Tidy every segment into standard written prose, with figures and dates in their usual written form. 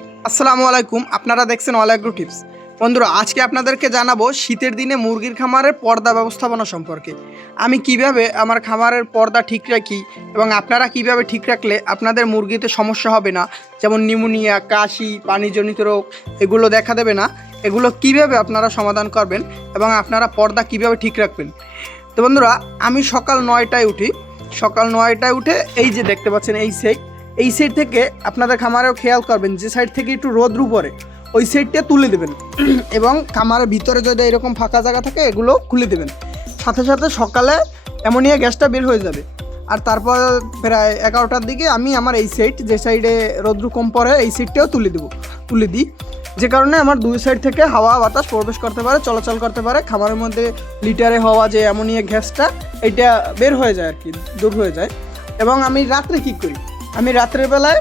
আসসালামু আলাইকুম, আপনারা দেখছেন অল এগ্রো টিপস। বন্ধুরা, আজকে আপনাদেরকে জানাবো শীতের দিনে মুরগির খামারের পর্দা ব্যবস্থাপনা সম্পর্কে। আমি কিভাবে আমার খামারের পর্দা ঠিক রাখি এবং আপনারা কিভাবে ঠিক রাখলে আপনাদের মুরগিতে সমস্যা হবে না, যেমন নিউমোনিয়া, কাশি, পানিজনিত রোগ এগুলো দেখা দেবে না, এগুলো কিভাবে আপনারা সমাধান করবেন এবং আপনারা পর্দা কিভাবে ঠিক রাখবেন। তো বন্ধুরা, আমি সকাল 9টায় উঠি। সকাল 9টায় উঠে এই যে দেখতে পাচ্ছেন এই সাইড থেকে আপনাদের খামারেও খেয়াল করবেন, যে সাইড থেকে একটু রোদ্রু পড়ে ওই সাইডটা তুলে দেবেন এবং খামারের ভিতরে যদি এরকম ফাঁকা জায়গা থাকে এগুলো খুলে দেবেন। সাথে সাথে সকালে অ্যামোনিয়া গ্যাসটা বের হয়ে যাবে। আর তারপর প্রায় 11টার দিকে আমি আমার এই সাইড, যে সাইডে রোদ্রু কম পড়ে, এই সাইডটাও তুলে দিই, যে কারণে আমার দুই সাইড থেকে হাওয়া বাতাস প্রবেশ করতে পারে, চলাচল করতে পারে। খামারের মধ্যে লিটারে হওয়া যে অ্যামোনিয়া গ্যাসটা এটা বের হয়ে যায় আর কি, দূর হয়ে যায়। এবং আমি রাত্রে কী করি, আমি রাত্রের বেলায়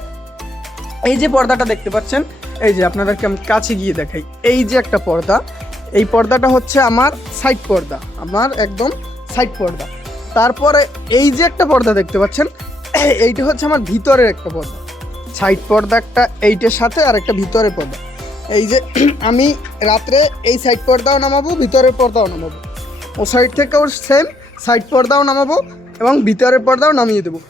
এই যে পর্দাটা দেখতে পাচ্ছেন, এই যে আপনাদেরকে আমি কাছে গিয়ে দেখাই, এই যে একটা পর্দা, এই পর্দাটা হচ্ছে আমার সাইড পর্দা, আমার একদম সাইড পর্দা। তারপরে এই যে একটা পর্দা দেখতে পাচ্ছেন, এইটা হচ্ছে আমার ভিতরের একটা পর্দা। সাইড পর্দা একটা, এইটার সাথে আর একটা ভিতরের পর্দা। এই যে আমি রাত্রে এই সাইড পর্দাও নামাবো, ভিতরের পর্দাও নামাবো, ও সাইড থেকেও সেম সাইড পর্দাও নামাবো এবং ভিতরের পর্দাও নামিয়ে দেবো।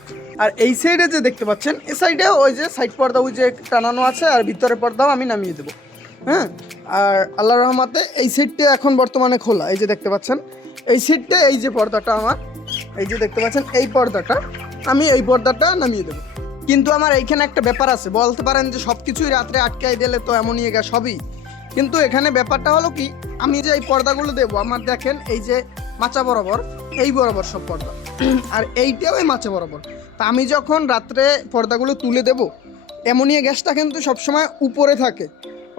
আর এই সাইডে যে দেখতে পাচ্ছেন, এই সাইডে ওই যে সাইড পর্দা ওই যে টানানো আছে, আর ভিতরের পর্দাও আমি নামিয়ে দেবো। হ্যাঁ, আর আল্লাহর রহমতে এই সাইডটা এখন বর্তমানে খোলা। এই যে দেখতে পাচ্ছেন এই সাইডটা, এই যে পর্দাটা আমার, এই যে দেখতে পাচ্ছেন এই পর্দাটা, আমি এই পর্দাটা নামিয়ে দেবো। কিন্তু আমার এইখানে একটা ব্যাপার আছে, বলতে পারেন যে সব কিছুই রাত্রে আটকাই দিলে তো অ্যামোনিয়া গ্যাস হবেই, কিন্তু এখানে ব্যাপারটা হলো কি, আমি যে এই পর্দাগুলো দেবো, আমার দেখেন এই যে মাচা বরাবর, এই বরাবর সব পর্দা, আর এইটাও এই মাচা বরাবর। তা আমি যখন রাত্রে পর্দাগুলো তুলে দেব, অ্যামোনিয়া গ্যাসটা কিন্তু সবসময় উপরে থাকে,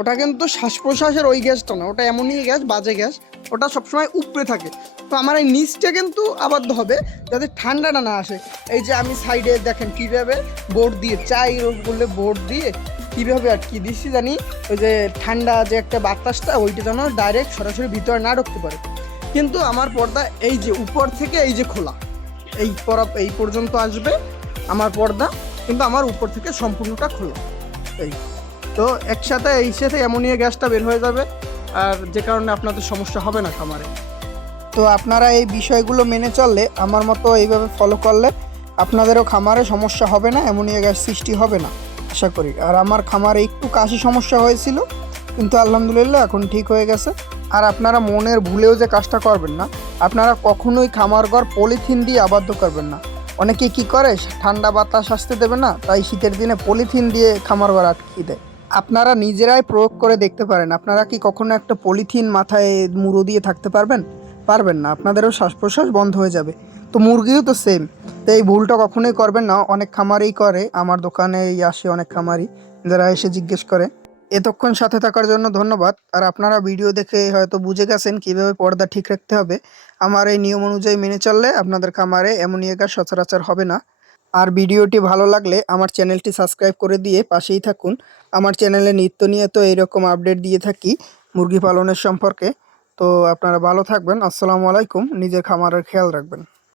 ওটা কিন্তু শ্বাস প্রশ্বাসের ওই গ্যাসটা না, ওটা অ্যামোনিয়া গ্যাস, বাজে গ্যাস, ওটা সবসময় উপরে থাকে। তো আমার এই নিচটা কিন্তু আবদ্ধ হবে যাতে ঠান্ডাটা না আসে। এই যে আমি সাইডে দেখেন কীভাবে বোর্ড দিয়ে, চাই বললে বোর্ড দিয়ে কীভাবে আর কি দিচ্ছি জানি, ওই যে ঠান্ডা যে একটা বাতাসটা, ওইটা যেন ডাইরেক্ট সরাসরি ভিতরে না ঢুকতে পারে। কিন্তু আমার পর্দা এই যে উপর থেকে এই যে খোলা, এই পর্যন্ত আসবে আমার পর্দা, কিন্তু আমার উপর থেকে সম্পূর্ণটা খোলা। এই তো একসাথে এই সাথে অ্যামোনিয়া গ্যাসটা বের হয়ে যাবে, আর যে কারণে আপনাদের সমস্যা হবে না খামারে। তো আপনারা এই বিষয়গুলো মেনে চললে, আমার মতো এইভাবে ফলো করলে আপনাদেরও খামারে সমস্যা হবে না, অ্যামোনিয়া গ্যাস সৃষ্টি হবে না আশা করি। আর আমার খামারে একটু কাশি সমস্যা হয়েছিল, কিন্তু আলহামদুলিল্লাহ এখন ঠিক হয়ে গেছে। আর আপনারা মনের ভুলেও যে কাজটা করবেন না, আপনারা কখনোই খামার ঘর পলিথিন দিয়ে আবদ্ধ করবেন না। অনেকে কি করে, ঠান্ডা বাতাস আসতে দেবে না, তাই শীতের দিনে পলিথিন দিয়ে খামার ঘর আটকিয়ে দেয়। আপনারা নিজেরাই প্রয়োগ করে দেখতে পারেন, আপনারা কি কখনো একটা পলিথিন মাথায় মুড়ো দিয়ে থাকতে পারবেন? পারবেন না, আপনাদেরও শ্বাস প্রশ্বাস বন্ধ হয়ে যাবে। তো মুরগিও তো সেম। তো এই ভুলটা কখনোই করবেন না, অনেক খামারেই করে, আমার দোকানে আসে অনেক খামারি যারা এসে জিজ্ঞেস করে। এতক্ষণ সাথে থাকার জন্য ধন্যবাদ। আর আপনারা ভিডিও দেখে হয়তো বুঝে গেছেন কীভাবে পর্দা ঠিক রাখতে হবে। আমার এই নিয়ম অনুযায়ী মেনে চললে আপনাদের খামারে অ্যামোনিয়া গ্যাস সচরাচর হবে না। আর ভিডিওটি ভালো লাগলে আমার চ্যানেলটি সাবস্ক্রাইব করে দিয়ে পাশেই থাকুন। আমার চ্যানেলে নিত্য নিয়ত এইরকম আপডেট দিয়ে থাকি মুরগি পালনের সম্পর্কে। তো আপনারা ভালো থাকবেন। আসসালামু আলাইকুম। নিজের খামারের খেয়াল রাখবেন।